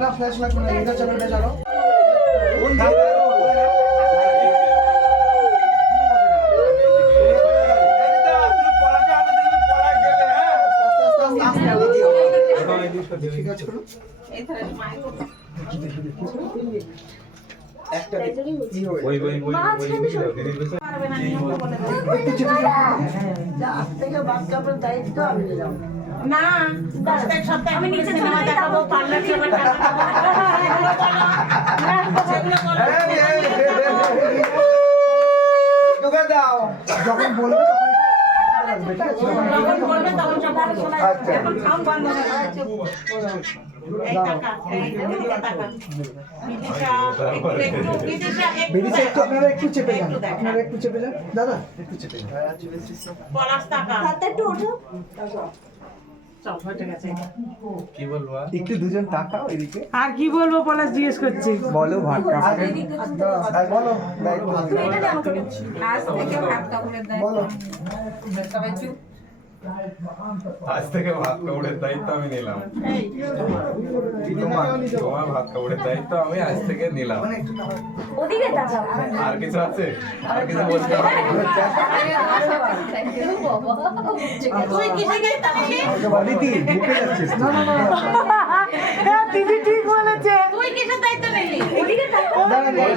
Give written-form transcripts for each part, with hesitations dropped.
না ফ্ল্যাশ লাগবে না, এটা চলো এটা চলো। ঠিক আছে একটা কি হয় ওই না প্রত্যেক সপ্তাহে আমি নিচে সিনেমা দেখাবো, পার্লার যাবো, টাকা দাও যখন বলবে যখন বলবে তখন সব শোনা যাবে। এখন খাম বন্ধ হয়ে গেছে। এই টাকা, এই টাকা। বিদিশা একটু আপনারা একটু চেপে যান, আপনারা একটু চেপে যান দাদা, একটু চেপে যান। পলাশ টাকা হাতে একটু ওঠো। সব হয়ে গেছে। কি বলবো একটু দুজন তাকাও এদিকে। আর কি বলবো পলাশ জিজ্ঞেস করছি। বলো ভাত কাপড়ে আর বলো আজ থেকে ভাত কাপড়ের দায়িত্ব বলো সবাই চুপ। আজ থেকে ভাত কাপড়ের দায়িত্ব আমি নিলাম। তোমার ভাত কাপড়ের দায়িত্ব আমি আজ থেকে নিলাম। ওদিকে তাকাও। আর কিছু আছে? আর কিছু বলতে হবে? তুই কিসে গেলি তাহলে? বলিতি ঢুকে যাচ্ছিস না না না হ্যাঁ দিদি ঠিক বলেছে। তুই কিসের দায়িত্ব নিলি? ওদিকে তাকাও।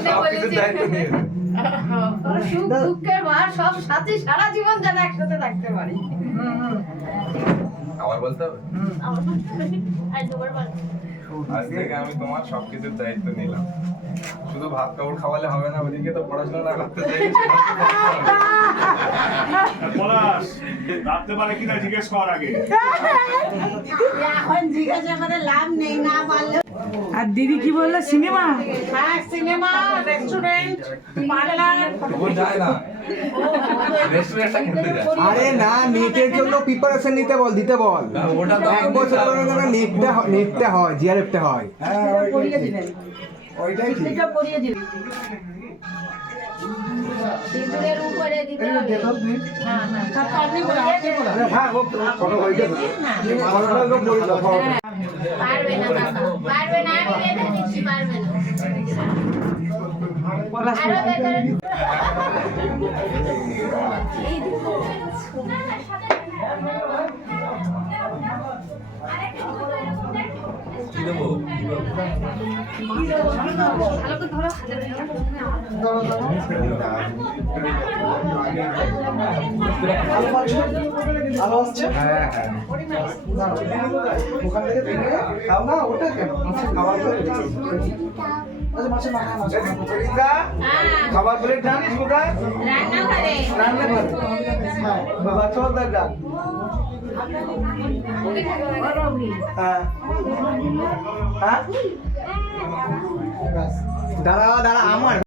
সব কিছুর দায়িত্ব নিয়ে নে। সুখ দুঃখের মা সব সাথে সারা জীবন যেন একসাথে থাকতে পারি। আবার বলতে হবে? আর দুবার বল। আজ থেকে আমি তোমার সব কিছুর দায়িত্ব নিলাম। শুধু ভাত কাপড় খাওয়ালে হবে না, ওদিকে তো পড়াশোনা না করতে চাই। পলাশ রাখতে পারে কিনা জিজ্ঞেস কর আগে। এখন জিজ্ঞাসা করে লাভ নেই, না পারলে আর দিদি কি বললো সিনেমা? হ্যাঁ, সিনেমা, রেস্টুরেন্ট, পার্লার। ও যায় না, রেস্টুরেন্টটা খেতে যায়। আরে না নেটের জন্য প্রিপারেশন নিতে বল, দিতে বল। না, ওটা তো এক বছর পরে নেটটা হয়, জিআরএফটা হয়। হ্যাঁ পড়িয়ে দিলেন। ওইটাই ঠিক। এটা পড়িয়ে দিলেন। সিঁদুরের উপরে দিতে হবে। হ্যাঁ, হ্যাঁ। তারপর আপনি বলে আপনি বলে। হ্যাঁ ও ফটো হয়ে যাবে। ফটোটা তো বলি দাও। পারবে না কাকা, পারবে না, আমি বেঁধে দিচ্ছি, পারবে না। পলাশ আরো বেকার কি দেবো? আলো আসছে? হ্যাঁ হ্যাঁ। ওখান থেকে দেখে খাও না, ওটা কেন? মাছের খাবার করে আচ্ছা মাছের মাথা খাবার প্লেট জানিস কোথায়? রান্নাঘরে রান্নাঘরে। হ্যাঁ বাবা চল দাদা। হ্যাঁ হ্যাঁ দাঁড়া দাঁড়া আমার